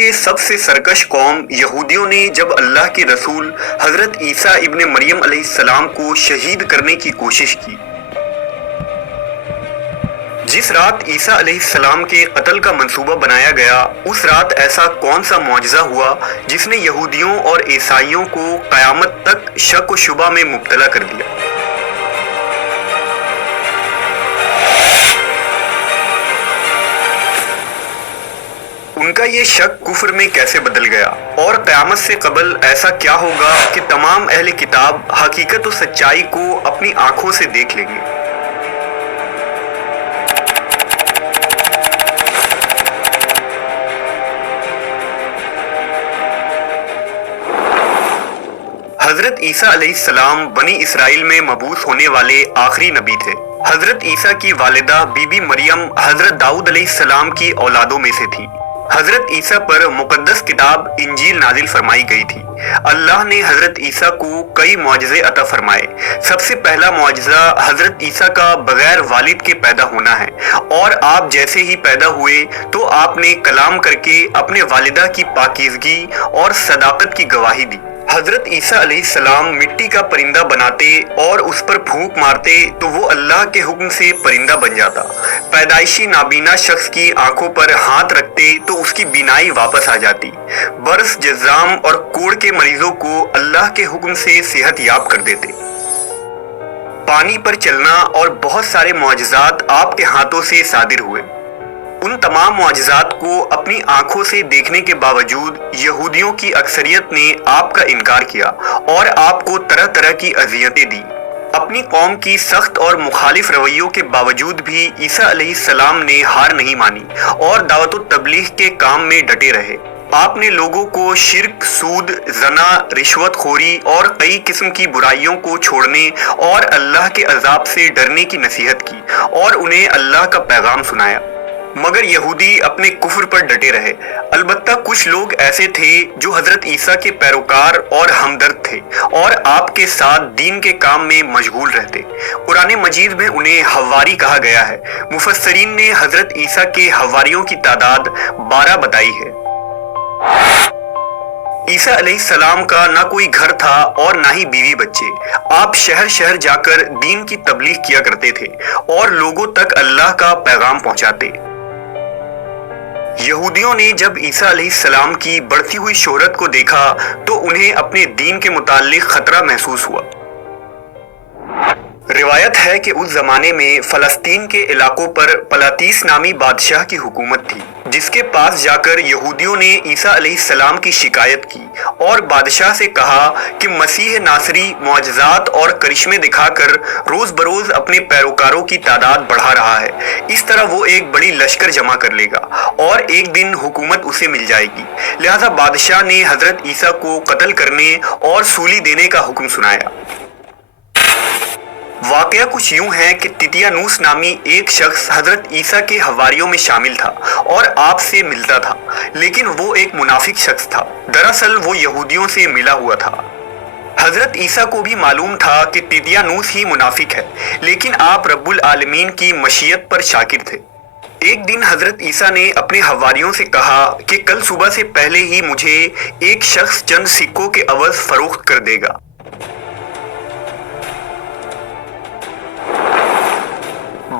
کے سب سے سرکش قوم یہودیوں نے جب اللہ کے رسول حضرت عیسیٰ ابن مریم علیہ السلام کو شہید کرنے کی کوشش کی۔ جس رات عیسیٰ علیہ السلام کے قتل کا منصوبہ بنایا گیا، اس رات ایسا کون سا معجزہ ہوا جس نے یہودیوں اور عیسائیوں کو قیامت تک شک و شبہ میں مبتلا کر دیا؟ ان کا یہ شک کفر میں کیسے بدل گیا، اور قیامت سے قبل ایسا کیا ہوگا کہ تمام اہل کتاب حقیقت و سچائی کو اپنی آنکھوں سے دیکھ لیں گے؟ حضرت عیسیٰ علیہ السلام بنی اسرائیل میں مبعوث ہونے والے آخری نبی تھے۔ حضرت عیسیٰ کی والدہ بی بی مریم حضرت داؤد علیہ السلام کی اولادوں میں سے تھی۔ حضرت عیسیٰ پر مقدس کتاب انجیل نازل فرمائی گئی تھی۔ اللہ نے حضرت عیسیٰ کو کئی معجزے عطا فرمائے۔ سب سے پہلا معجزہ حضرت عیسیٰ کا بغیر والد کے پیدا ہونا ہے، اور آپ جیسے ہی پیدا ہوئے تو آپ نے کلام کر کے اپنے والدہ کی پاکیزگی اور صداقت کی گواہی دی۔ حضرت عیسیٰ علیہ السلام مٹی کا پرندہ بناتے اور اس پر پھونک مارتے تو وہ اللہ کے حکم سے پرندہ بن جاتا۔ پیدائشی نابینا شخص کی آنکھوں پر ہاتھ رکھتے تو اس کی بینائی واپس آ جاتی۔ برس، جذام اور کوڑ کے مریضوں کو اللہ کے حکم سے صحت یاب کر دیتے۔ پانی پر چلنا اور بہت سارے معجزات آپ کے ہاتھوں سے صادر ہوئے۔ ان تمام معجزات کو اپنی آنکھوں سے دیکھنے کے باوجود یہودیوں کی اکثریت نے آپ کا انکار کیا اور آپ کو طرح طرح کی اذیتیں دی۔ اپنی قوم کی سخت اور مخالف رویوں کے باوجود بھی عیسیٰ علیہ السلام نے ہار نہیں مانی اور دعوت و تبلیغ کے کام میں ڈٹے رہے۔ آپ نے لوگوں کو شرک، سود، زنا، رشوت خوری اور کئی قسم کی برائیوں کو چھوڑنے اور اللہ کے عذاب سے ڈرنے کی نصیحت کی اور انہیں اللہ کا پیغام سنایا، مگر یہودی اپنے کفر پر ڈٹے رہے۔ البتہ کچھ لوگ ایسے تھے جو حضرت عیسیٰ کے پیروکار اور ہمدرد تھے اور آپ کے ساتھ دین کے کام میں مشغول رہتے۔ قرآن مجید میں انہیں حواری کہا گیا ہے۔ مفسرین نے حضرت عیسیٰ کے حواریوں کی تعداد 12 بتائی ہے۔ عیسیٰ علیہ السلام کا نہ کوئی گھر تھا اور نہ ہی بیوی بچے۔ آپ شہر شہر جا کر دین کی تبلیغ کیا کرتے تھے اور لوگوں تک اللہ کا پیغام پہنچاتے۔ یہودیوں نے جب عیسیٰ علیہ السلام کی بڑھتی ہوئی شہرت کو دیکھا تو انہیں اپنے دین کے متعلق خطرہ محسوس ہوا۔ روایت ہے کہ اس زمانے میں فلسطین کے علاقوں پر پلاتیس نامی بادشاہ کی حکومت تھی، جس کے پاس جا کر یہودیوں نے عیسیٰ علیہ السلام کی شکایت کی اور بادشاہ سے کہا کہ مسیح ناصری معجزات اور کرشمے دکھا کر روز بروز اپنے پیروکاروں کی تعداد بڑھا رہا ہے۔ اس طرح وہ ایک بڑی لشکر جمع کر لے گا اور ایک دن حکومت اسے مل جائے گی۔ لہذا بادشاہ نے حضرت عیسیٰ کو قتل کرنے اور سولی دینے کا حکم سنایا۔ واقعہ کچھ یوں ہے کہ تیتیانوس نامی ایک شخص حضرت عیسیٰ کے حواریوں میں شامل تھا اور آپ سے ملتا تھا، لیکن وہ ایک منافق شخص تھا۔ دراصل وہ یہودیوں سے ملا ہوا تھا۔ حضرت عیسیٰ کو بھی معلوم تھا کہ تیتیانوس ہی منافق ہے، لیکن آپ رب العالمین کی مشیت پر شاکر تھے۔ ایک دن حضرت عیسیٰ نے اپنے حواریوں سے کہا کہ کل صبح سے پہلے ہی مجھے ایک شخص چند سکوں کے عوض فروخت کر دے گا۔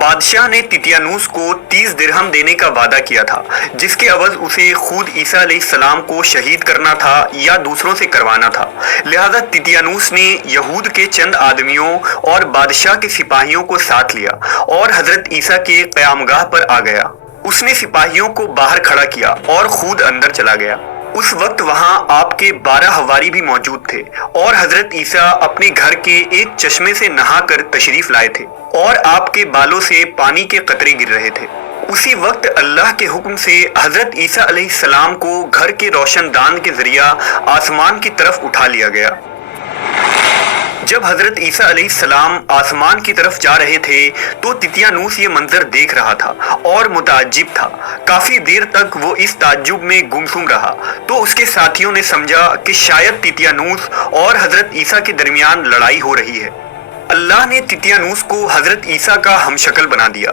بادشاہ نے تیتیانوس کو 30 درہم دینے کا وعدہ کیا تھا، جس کے عوض اسے خود عیسیٰ علیہ السلام کو شہید کرنا تھا یا دوسروں سے کروانا تھا۔ لہذا تیتیانوس نے یہود کے چند آدمیوں اور بادشاہ کے سپاہیوں کو ساتھ لیا اور حضرت عیسیٰ کے قیامگاہ پر آ گیا۔ اس نے سپاہیوں کو باہر کھڑا کیا اور خود اندر چلا گیا۔ اس وقت وہاں آپ کے 12 حواری بھی موجود تھے اور حضرت عیسیٰ اپنے گھر کے ایک چشمے سے نہا کر تشریف لائے تھے اور آپ کے بالوں سے پانی کے قطرے گر رہے تھے۔ اسی وقت اللہ کے حکم سے حضرت عیسیٰ علیہ السلام کو گھر کے روشن دان کے ذریعہ آسمان کی طرف اٹھا لیا گیا۔ جب حضرت عیسیٰ علیہ السلام آسمان کی طرف جا رہے تھے تو تیتیانوس یہ منظر دیکھ رہا تھا اور متعجب تھا۔ کافی دیر تک وہ اس تعجب میں گمسم رہا تو اس کے ساتھیوں نے سمجھا کہ شاید تیتیانوس اور حضرت عیسیٰ کے درمیان لڑائی ہو رہی ہے۔ اللہ نے تیتیانوس کو حضرت عیسیٰ کا ہم شکل بنا دیا۔